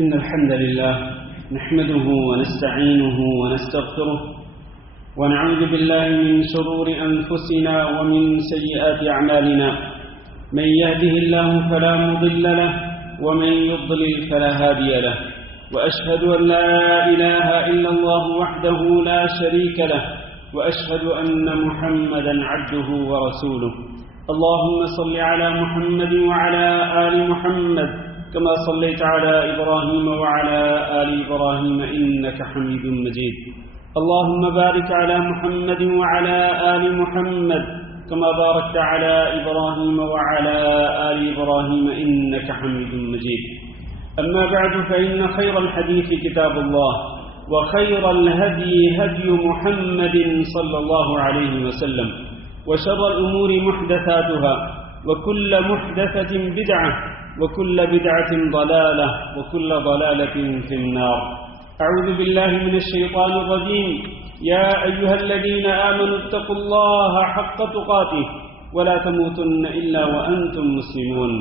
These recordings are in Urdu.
إن الحمد لله نحمده ونستعينه ونستغفره ونعوذ بالله من شرور أنفسنا ومن سيئات أعمالنا من يهده الله فلا مضل له ومن يضلل فلا هادي له وأشهد أن لا إله إلا الله وحده لا شريك له وأشهد أن محمدا عبده ورسوله اللهم صل على محمد وعلى آل محمد كما صليت على إبراهيم وعلى آل إبراهيم إنك حميد مجيد اللهم بارك على محمد وعلى آل محمد كما باركت على إبراهيم وعلى آل إبراهيم إنك حميد مجيد أما بعد فإن خير الحديث كتاب الله وخير الهدي هدي محمد صلى الله عليه وسلم وشر الأمور محدثاتها وكل محدثة بدعة وكل بدعة ضلالة وكل ضلالة في النار أعوذ بالله من الشيطان الرجيم يا أيها الذين آمنوا اتقوا الله حق تقاته ولا تموتن إلا وأنتم مسلمون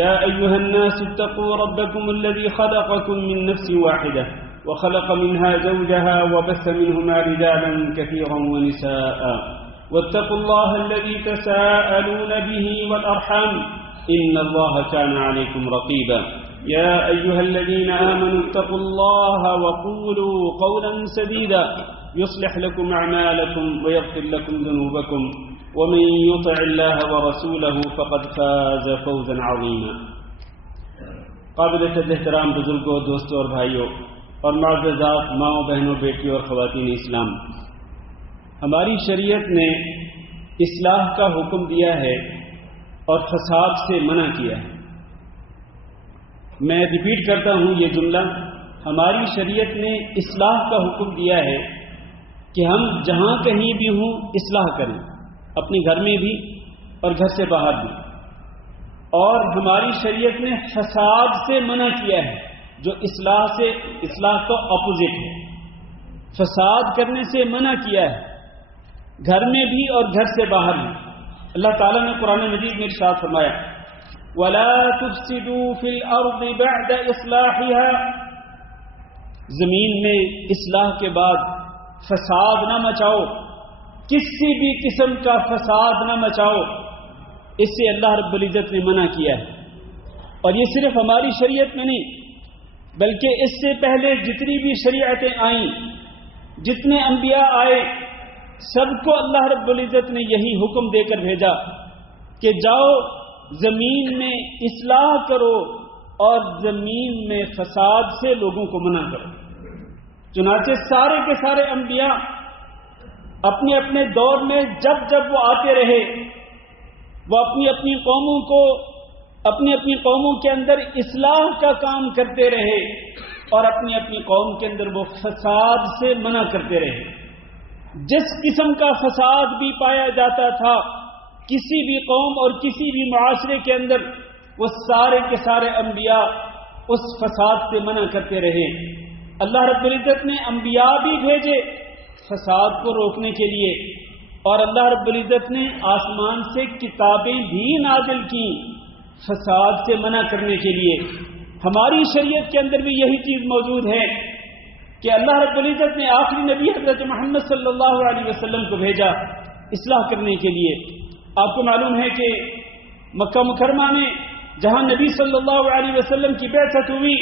يا أيها الناس اتقوا ربكم الذي خلقكم من نفس واحدة وخلق منها زوجها وبث منهما رجالا كثيرا ونساء واتقوا الله الذي تساءلون به والأرحام إن الله كان عليكم رقيبا يا أيها الذين آمنوا اتقوا الله وقولوا قولا سديدا يصلح لكم أعمالكم ويغفر لكم ذنوبكم ومن يطع الله ورسوله فقد فاز فوزا عظيما قابل احترام بزرگوں دوستوں اور بھائیوں اور معززات ماؤں بہنوں بیٹیوں اور خواتین اسلام، ہماری شریعت نے اصلاح کا حکم دیا ہے اور فساد سے منع کیا ہے۔ میں ریپیٹ کرتا ہوں یہ جملہ، ہماری شریعت نے اصلاح کا حکم دیا ہے کہ ہم جہاں کہیں بھی ہوں اصلاح کریں، اپنے گھر میں بھی اور گھر سے باہر بھی، اور ہماری شریعت نے فساد سے منع کیا ہے جو اصلاح کا اپوزٹ ہے۔ فساد کرنے سے منع کیا ہے گھر میں بھی اور گھر سے باہر بھی۔ اللہ تعالیٰ نے قرآن مجید میں ارشاد فرمایا وَلَا تُفْسِدُوا فِي الْأَرْضِ بَعْدَ إِصْلَاحِهَا، زمین میں اصلاح کے بعد فساد نہ مچاؤ، کسی بھی قسم کا فساد نہ مچاؤ، اس سے اللہ رب العزت نے منع کیا ہے۔ اور یہ صرف ہماری شریعت میں نہیں بلکہ اس سے پہلے جتنی بھی شریعتیں آئیں، جتنے انبیاء آئے، سب کو اللہ رب العزت نے یہی حکم دے کر بھیجا کہ جاؤ زمین میں اصلاح کرو اور زمین میں فساد سے لوگوں کو منع کرو۔ چنانچہ سارے کے سارے انبیاء اپنے اپنے دور میں جب جب وہ آتے رہے، وہ اپنی اپنی قوموں کے اندر اصلاح کا کام کرتے رہے اور اپنی اپنی قوم کے اندر وہ فساد سے منع کرتے رہے۔ جس قسم کا فساد بھی پایا جاتا تھا کسی بھی قوم اور کسی بھی معاشرے کے اندر، وہ سارے کے سارے انبیاء اس فساد سے منع کرتے رہے۔ اللہ رب العزت نے انبیاء بھی بھیجے فساد کو روکنے کے لیے، اور اللہ رب العزت نے آسمان سے کتابیں بھی نازل کی فساد سے منع کرنے کے لیے۔ ہماری شریعت کے اندر بھی یہی چیز موجود ہے کہ اللہ رب العزت نے آخری نبی حضرت محمد صلی اللہ علیہ وسلم کو بھیجا اصلاح کرنے کے لیے۔ آپ کو معلوم ہے کہ مکہ مکرمہ میں جہاں نبی صلی اللہ علیہ وسلم کی بعثت ہوئی،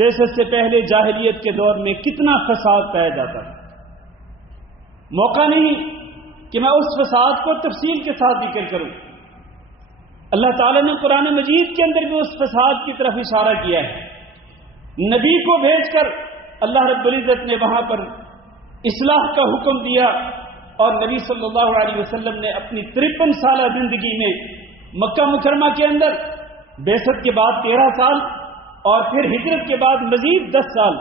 بعثت سے پہلے جاہلیت کے دور میں کتنا فساد پایا جاتا تھا۔ موقع نہیں کہ میں اس فساد کو تفصیل کے ساتھ ذکر کروں۔ اللہ تعالیٰ نے قرآن مجید کے اندر بھی اس فساد کی طرف اشارہ کیا ہے۔ نبی کو بھیج کر اللہ رب العزت نے وہاں پر اصلاح کا حکم دیا، اور نبی صلی اللہ علیہ وسلم نے اپنی 53 سالہ زندگی میں مکہ مکرمہ کے اندر بعثت کے بعد 13 سال اور پھر ہجرت کے بعد مزید 10 سال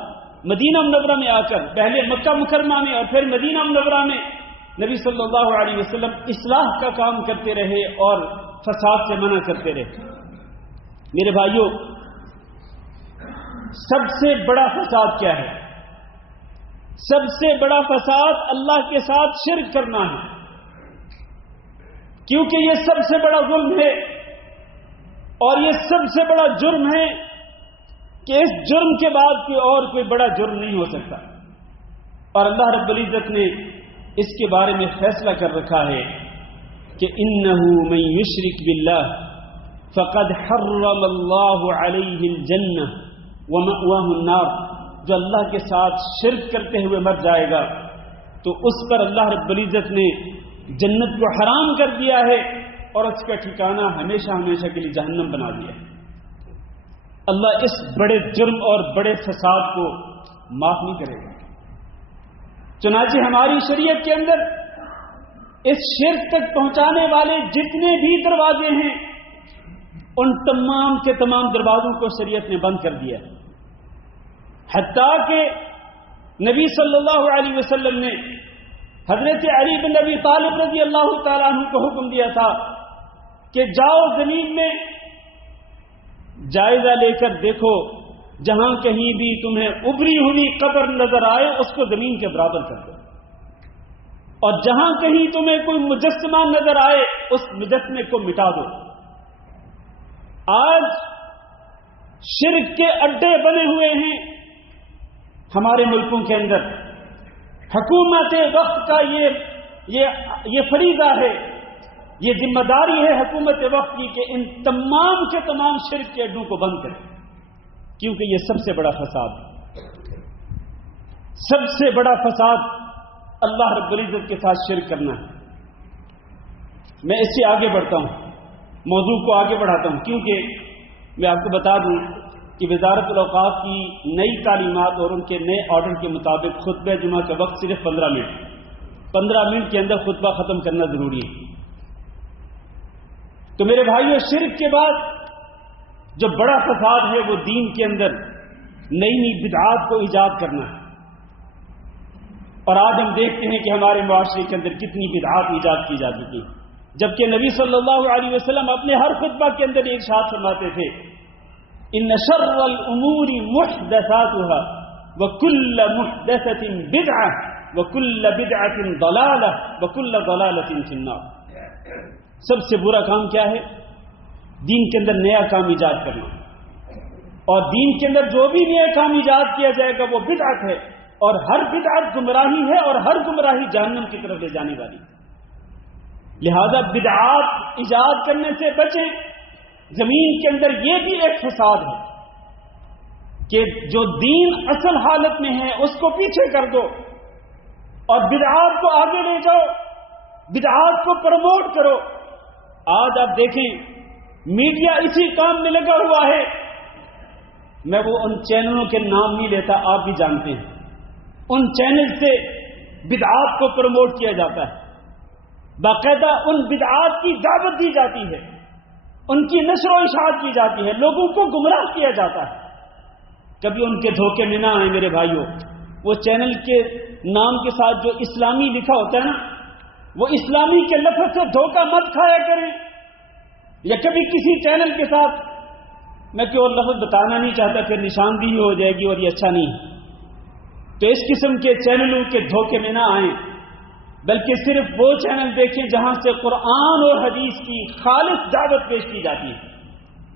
مدینہ منورہ میں آ کر، پہلے مکہ مکرمہ میں اور پھر مدینہ منورہ میں نبی صلی اللہ علیہ وسلم اصلاح کا کام کرتے رہے اور فساد سے منع کرتے رہے۔ میرے بھائیوں، سب سے بڑا فساد کیا ہے؟ سب سے بڑا فساد اللہ کے ساتھ شرک کرنا ہے، کیونکہ یہ سب سے بڑا ظلم ہے اور یہ سب سے بڑا جرم ہے کہ اس جرم کے بعد کوئی بڑا جرم نہیں ہو سکتا، اور اللہ رب العزت نے اس کے بارے میں فیصلہ کر رکھا ہے کہ انہو من یشرک باللہ فقد حرم اللہ علیہ الجنہ ومأواہ النار، جو اللہ کے ساتھ شرک کرتے ہوئے مر جائے گا تو اس پر اللہ رب العزت نے جنت کو حرام کر دیا ہے اور اس کا ٹھکانہ ہمیشہ ہمیشہ کے لیے جہنم بنا دیا ہے۔ اللہ اس بڑے جرم اور بڑے فساد کو معاف نہیں کرے گا۔ چنانچہ ہماری شریعت کے اندر اس شرک تک پہنچانے والے جتنے بھی دروازے ہیں ان تمام کے تمام دروازوں کو شریعت نے بند کر دیا ہے، حتیٰ کہ نبی صلی اللہ علیہ وسلم نے حضرت علی بن ابی طالب رضی اللہ تعالیٰ عنہ کو حکم دیا تھا کہ جاؤ زمین میں جائزہ لے کر دیکھو، جہاں کہیں بھی تمہیں ابری ہوئی قبر نظر آئے اس کو زمین کے برابر کر دو، اور جہاں کہیں تمہیں کوئی مجسمہ نظر آئے اس مجسمے کو مٹا دو۔ آج شرک کے اڈے بنے ہوئے ہیں ہمارے ملکوں کے اندر۔ حکومت وقت کا یہ فریضہ ہے، یہ ذمہ داری ہے حکومت وقت کی کہ ان تمام کے تمام شرک کے اڈوں کو بند کرے، کیونکہ یہ سب سے بڑا فساد، سب سے بڑا فساد اللہ رب العزت کے ساتھ شرک کرنا ہے۔ میں اس سے آگے بڑھتا ہوں، موضوع کو آگے بڑھاتا ہوں، کیونکہ میں آپ کو بتا دوں کہ وزارت الاوقاف کی نئی تعلیمات اور ان کے نئے آرڈر کے مطابق خطبہ جمعہ کا وقت صرف 15 منٹ کے اندر خطبہ ختم کرنا ضروری ہے۔ تو میرے بھائیو، شرک کے بعد جو بڑا فساد ہے وہ دین کے اندر نئی نئی بدعات کو ایجاد کرنا ہے، اور آج ہم دیکھتے ہیں کہ ہمارے معاشرے کے اندر کتنی بدعات ایجاد کی جا چکی ہیں، جبکہ نبی صلی اللہ علیہ وسلم اپنے ہر خطبہ کے اندر ایک ارشاد فرماتے تھے ان شر الامور محدثاتها وكل محدثة بدعة وكل بدعة ضلالة وكل ضلالة في النار۔ سب سے برا کام کیا ہے؟ دین کے اندر نیا کام ایجاد کرنا، اور دین کے اندر جو بھی نیا کام ایجاد کیا جائے گا وہ بدعت ہے، اور ہر بدعت گمراہی ہے، اور ہر گمراہی جہنم کی طرف لے جانے والی۔ لہذا بدعات ایجاد کرنے سے بچیں۔ زمین کے اندر یہ بھی ایک فساد ہے کہ جو دین اصل حالت میں ہے اس کو پیچھے کر دو اور بدعات کو آگے لے جاؤ، بدعات کو پروموٹ کرو۔ آج آپ دیکھیں میڈیا اسی کام میں لگا ہوا ہے۔ میں وہ ان چینلوں کے نام نہیں لیتا، آپ بھی جانتے ہیں، ان چینل سے بدعات کو پروموٹ کیا جاتا ہے، باقاعدہ ان بدعات کی دعوت دی جاتی ہے، ان کی نشر و اشاعت کی جاتی ہے، لوگوں کو گمراہ کیا جاتا ہے۔ کبھی ان کے دھوکے میں نہ آئیں میرے بھائیوں۔ وہ چینل کے نام کے ساتھ جو اسلامی لکھا ہوتا ہے نا، وہ اسلامی کے لفظ سے دھوکہ مت کھایا کریں، یا کبھی کسی چینل کے ساتھ، میں کوئی اور لفظ بتانا نہیں چاہتا پھر نشاندہی ہو جائے گی اور یہ اچھا نہیں ہے، تو اس قسم کے چینلوں کے دھوکے میں نہ آئیں، بلکہ صرف وہ چینل دیکھیں جہاں سے قرآن اور حدیث کی خالص دعوت پیش کی جاتی ہے۔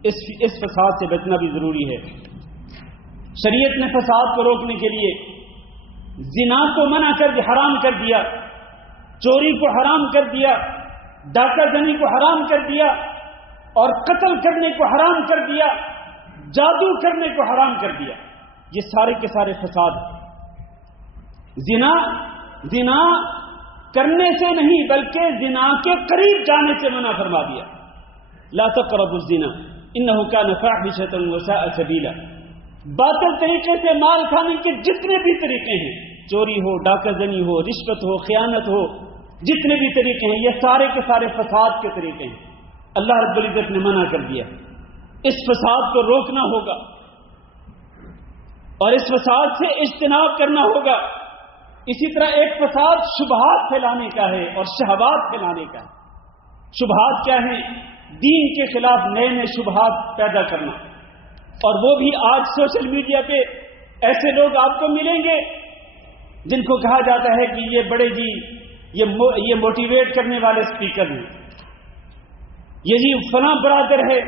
اس فساد سے بچنا بھی ضروری ہے۔ شریعت نے فساد کو روکنے کے لیے زنا کو منع کر حرام کر دیا، چوری کو حرام کر دیا، ڈاکہ زنی کو حرام کر دیا، اور قتل کرنے کو حرام کر دیا، جادو کرنے کو حرام کر دیا۔ یہ سارے کے سارے فساد ہیں۔ زنا کرنے سے نہیں بلکہ زنا کے قریب جانے سے منع فرما دیا۔ لا تقربوا الزنا انه كان فاحشة وساء سبيلا۔ باطل طریقے سے مال کھانے کے جتنے بھی طریقے ہیں، چوری ہو، ڈاکہ زنی ہو، رشوت ہو، خیانت ہو، جتنے بھی طریقے ہیں، یہ سارے کے سارے فساد کے طریقے ہیں۔ اللہ رب العزت نے منع کر دیا۔ اس فساد کو روکنا ہوگا اور اس فساد سے اجتناب کرنا ہوگا۔ اسی طرح ایک فساد شبہات پھیلانے کا ہے اور شہوات پھیلانے کا ہے۔ شبہات کیا ہیں؟ دین کے خلاف نئے نئے شبہات پیدا کرنا، اور وہ بھی آج سوشل میڈیا پہ ایسے لوگ آپ کو ملیں گے جن کو کہا جاتا ہے کہ یہ بڑے جی یہ موٹیویٹ کرنے والے اسپیکر ہیں، یہ جی فلاں برادر ہے،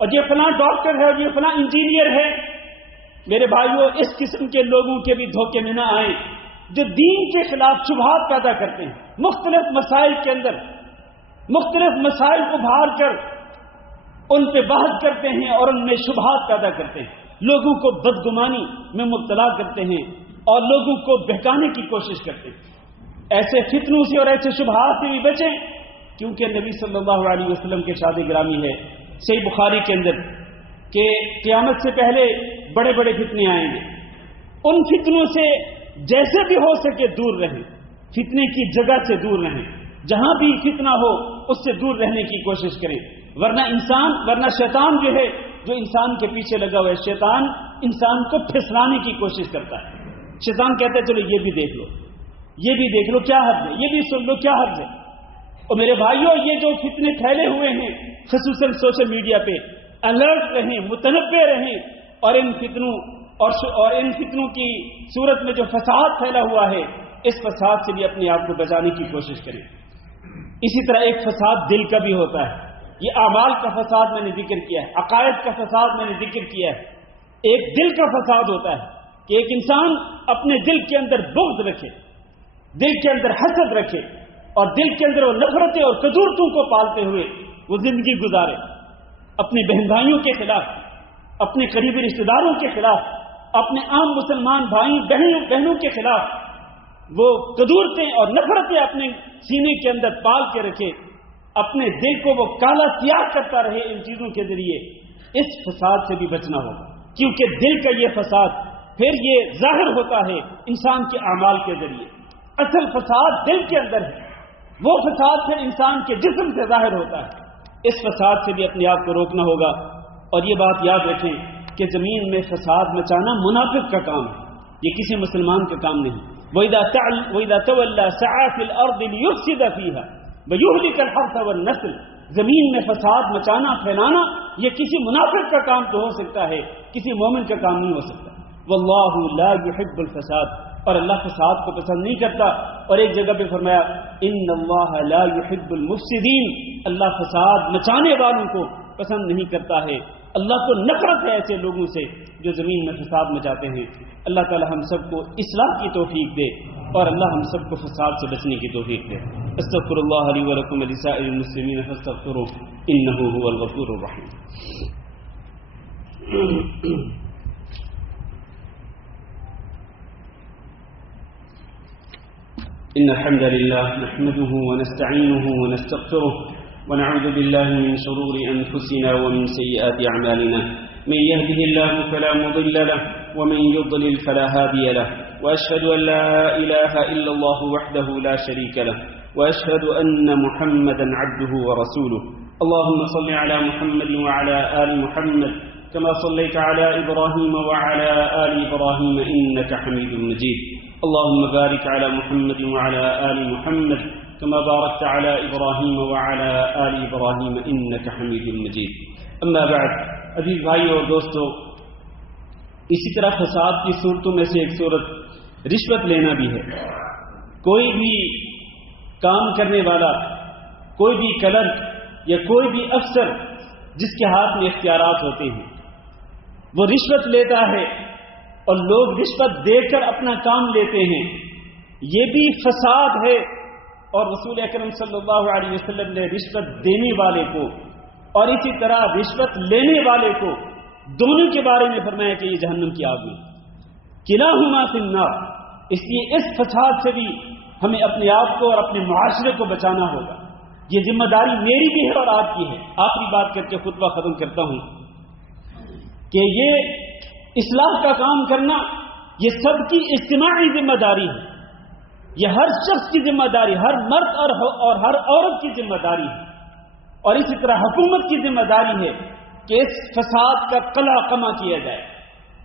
اور یہ فلاں ڈاکٹر ہے، اور یہ فلاں انجینئر ہے، میرے بھائیوں اس قسم کے لوگوں کے بھی دھوکے میں نہ آئیں جو دین کے خلاف شبہات پیدا کرتے ہیں، مختلف مسائل کے اندر مختلف مسائل ابھار کر ان پہ بحث کرتے ہیں اور ان میں شبہات پیدا کرتے ہیں، لوگوں کو بدگمانی میں مبتلا کرتے ہیں اور لوگوں کو بہکانے کی کوشش کرتے ہیں۔ ایسے فتنوں سے اور ایسے شبہات سے بھی بچیں، کیونکہ نبی صلی اللہ علیہ وسلم کے ارشاد گرامی ہے صحیح بخاری کے اندر کہ قیامت سے پہلے بڑے بڑے فتنے آئیں گے، ان فتنوں سے جیسے بھی ہو سکے دور رہیں، فتنے کی جگہ سے دور رہیں، جہاں بھی فتنہ ہو اس سے دور رہنے کی کوشش کریں، ورنہ شیطان جو ہے جو انسان کے پیچھے لگا ہوا ہے، شیطان انسان کو پھسلانے کی کوشش کرتا ہے۔ شیطان کہتا ہے چلو یہ بھی دیکھ لو، یہ بھی دیکھ لو کیا حرج ہے، یہ بھی سن لو کیا حرج ہے۔ اور میرے بھائیوں یہ جو فتنے پھیلے ہوئے ہیں خصوصاً سوشل میڈیا پہ، الرٹ رہیں، متنبع رہیں، اور ان فتنوں کی صورت میں جو فساد پھیلا ہوا ہے اس فساد سے بھی اپنے آپ کو بچانے کی کوشش کریں۔ اسی طرح ایک فساد دل کا بھی ہوتا ہے، یہ اعمال کا فساد میں نے ذکر کیا ہے، عقائد کا فساد میں نے ذکر کیا ہے۔ ایک دل کا فساد ہوتا ہے کہ ایک انسان اپنے دل کے اندر بغض رکھے، دل کے اندر حسد رکھے اور دل کے اندر وہ نفرتیں اور قدورتوں کو پالتے ہوئے وہ زندگی گزارے، اپنے بہن بھائیوں کے خلاف، اپنے قریبی رشتہ داروں کے خلاف، اپنے عام مسلمان بھائی بہنوں کے خلاف وہ قدورتیں اور نفرتیں اپنے سینے کے اندر پال کے رکھے، اپنے دل کو وہ کالا سیاہ کرتا رہے ان چیزوں کے ذریعے، اس فساد سے بھی بچنا ہوگا، کیونکہ دل کا یہ فساد پھر یہ ظاہر ہوتا ہے انسان کے اعمال کے ذریعے۔ اصل فساد دل کے اندر ہے، وہ فساد پھر انسان کے جسم سے ظاہر ہوتا ہے۔ اس فساد سے بھی اپنے آپ کو روکنا ہوگا، اور یہ بات یاد رکھیں کہ زمین میں فساد مچانا منافق کا کام ہے، یہ کسی مسلمان کا کام نہیں۔ وَإِذَا تَوَلَّى سَعَى فِي الْأَرْضِ لِيُفْسِدَ فِيهَا وَيُهْلِكَ الْحَرْثَ وَالنَّسْلَ، زمین میں فساد مچانا پھیلانا یہ کسی منافق کا کام تو ہو سکتا ہے، کسی مومن کا کام نہیں ہو سکتا۔ وَاللَّهُ لَا يُحِبُّ الْفَسَادَ، اور اللہ فساد کو پسند نہیں کرتا۔ اور ایک جگہ پہ فرمایا إِنَّ اللَّهَ لَا يُحِبُّ الْمُفْسِدِينَ، اللہ فساد مچانے والوں کو پسند نہیں کرتا ہے، اللہ کو نفرت ہے ایسے لوگوں سے جو زمین میں فساد مچاتے ہیں۔ اللہ تعالی ہم سب کو اصلاح کی توفیق دے اور اللہ ہم سب کو فساد سے بچنے کی توفیق دے۔ استغفر اللہ لی ولکم ولسائر المسلمین فاستغفروہ انہ هو الغفور الرحیم۔ ان الحمد لله نحمده ونستعينه ونستغفره ونعوذ بالله من شرور انفسنا ومن سيئات اعمالنا، من يهده الله فلا مضل له ومن يضلل فلا هادي له، واشهد ان لا اله الا الله وحده لا شريك له، واشهد ان محمدا عبده ورسوله۔ اللهم صل على محمد وعلى ال محمد كما صليت على ابراهيم وعلى ال ابراهيم انك حميد مجيد۔ اللهم بارك على محمد وعلى ال محمد كما باركت على ابراهيم وعلى ال ابراهيم انك حميد مجيد۔ اما بعد، عزیز بھائیو اور دوستو، اسی طرح فساد کی صورتوں میں سے ایک صورت رشوت لینا بھی ہے۔ کوئی بھی کام کرنے والا، کوئی بھی کلرک یا کوئی بھی افسر جس کے ہاتھ میں اختیارات ہوتے ہیں وہ رشوت لیتا ہے اور لوگ رشوت دے کر اپنا کام لیتے ہیں، یہ بھی فساد ہے۔ اور رسول اکرم صلی اللہ علیہ وسلم نے رشوت دینے والے کو اور اسی طرح رشوت لینے والے کو دونوں کے بارے میں فرمایا کہ یہ جہنم کی آگ میں، کلاہما فی النار۔ اس لیے اس فساد سے بھی ہمیں اپنے آپ کو اور اپنے معاشرے کو بچانا ہوگا۔ یہ ذمہ داری میری بھی ہے اور آپ کی ہے۔ آخری بات کر کے خطبہ ختم کرتا ہوں کہ یہ اصلاح کا کام کرنا یہ سب کی اجتماعی ذمہ داری ہے، یہ ہر شخص کی ذمہ داری، ہر مرد اور ہر عورت کی ذمہ داری ہے، اور اسی طرح حکومت کی ذمہ داری ہے کہ اس فساد کا قلع کما کیا جائے،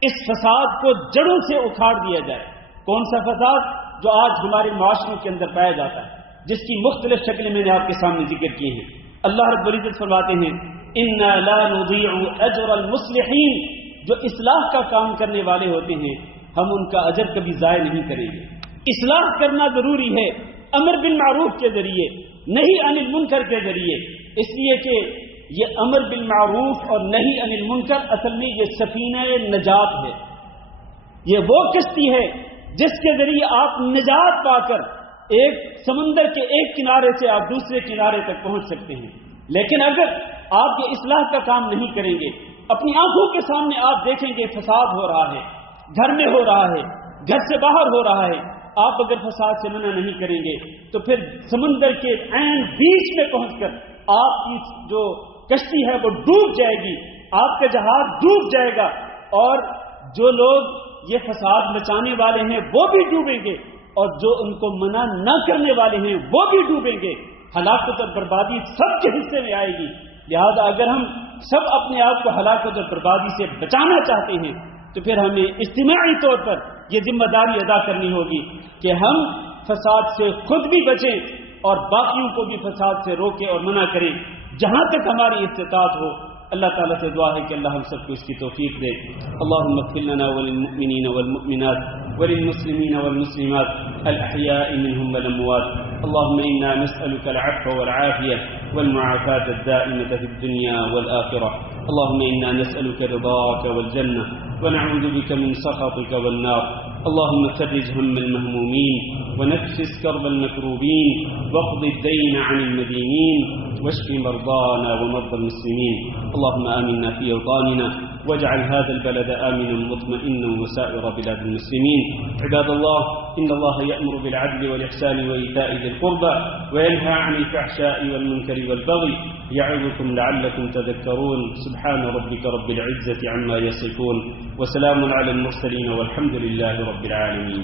اس فساد کو جڑوں سے اکھاڑ دیا جائے۔ کون سا فساد؟ جو آج ہمارے معاشروں کے اندر پایا جاتا ہے، جس کی مختلف شکلیں میں نے آپ کے سامنے ذکر کی ہیں۔ اللہ رب العزت فرماتے ہیں انا لا نضيع اجر المصلحين، جو اصلاح کا کام کرنے والے ہوتے ہیں ہم ان کا اجر کبھی ضائع نہیں کریں گے۔ اصلاح کرنا ضروری ہے، امر بالمعروف کے ذریعے، نہی عن المنکر کے ذریعے، اس لیے کہ یہ امر بالمعروف اور نہی عن المنکر اصل میں یہ سفینہ نجات ہے، یہ وہ کشتی ہے جس کے ذریعے آپ نجات پا کر ایک سمندر کے ایک کنارے سے آپ دوسرے کنارے تک پہنچ سکتے ہیں. لیکن اگر آپ یہ اصلاح کا کام نہیں کریں گے، اپنی آنکھوں کے سامنے آپ دیکھیں گے فساد ہو رہا ہے، گھر میں ہو رہا ہے، گھر سے باہر ہو رہا ہے، آپ اگر فساد سے منع نہیں کریں گے تو پھر سمندر کے عین بیچ میں پہنچ کر آپ کی جو کشتی ہے وہ ڈوب جائے گی، آپ کا جہاز ڈوب جائے گا، اور جو لوگ یہ فساد مچانے والے ہیں وہ بھی ڈوبیں گے، اور جو ان کو منع نہ کرنے والے ہیں وہ بھی ڈوبیں گے. ہلاکت اور بربادی سب کے حصے میں آئے گی. لہذا اگر ہم سب اپنے آپ کو ہلاکت اور بربادی سے بچانا چاہتے ہیں تو پھر ہمیں اجتماعی طور پر یہ ذمہ داری ادا کرنی ہوگی کہ ہم فساد سے خود بھی بچیں اور باقیوں کو بھی فساد سے روکیں اور منع کریں جہاں تک ہماری استطاعت ہو. اللہ تعالیٰ سے دعا ہے کہ اللہ ہم سب کو اس کی توفیق دے. اللهم اغفر لنا وللمؤمنين والمؤمنات وللمسلمين والمسلمات الأحياء منهم والأموات. اللهم إنا نسألك العفو والعافية والمعافاة الدائمة في الدنيا والآخرة. اللهم إنا نسألك رضاك والجنة ونعوذ بك من سخطك والنار. اللهم فرج هم المهمومين ونفس كرب المكروبين واقض الدين عن المدينين واشف مرضانا ومرضى المسلمين. اللهم آمنا في أوطاننا واجعل هذا البلد آمنا مطمئنا وسائر بلاد المسلمين. عباد الله، إن الله يأمر بالعدل والإحسان وإيتاء ذي القربى وينهى عن الفحشاء والمنكر والبغي يعظكم لعلكم تذكرون. سبحان ربك رب العزة عما يصفون وسلام على المرسلين والحمد لله رب العالمين.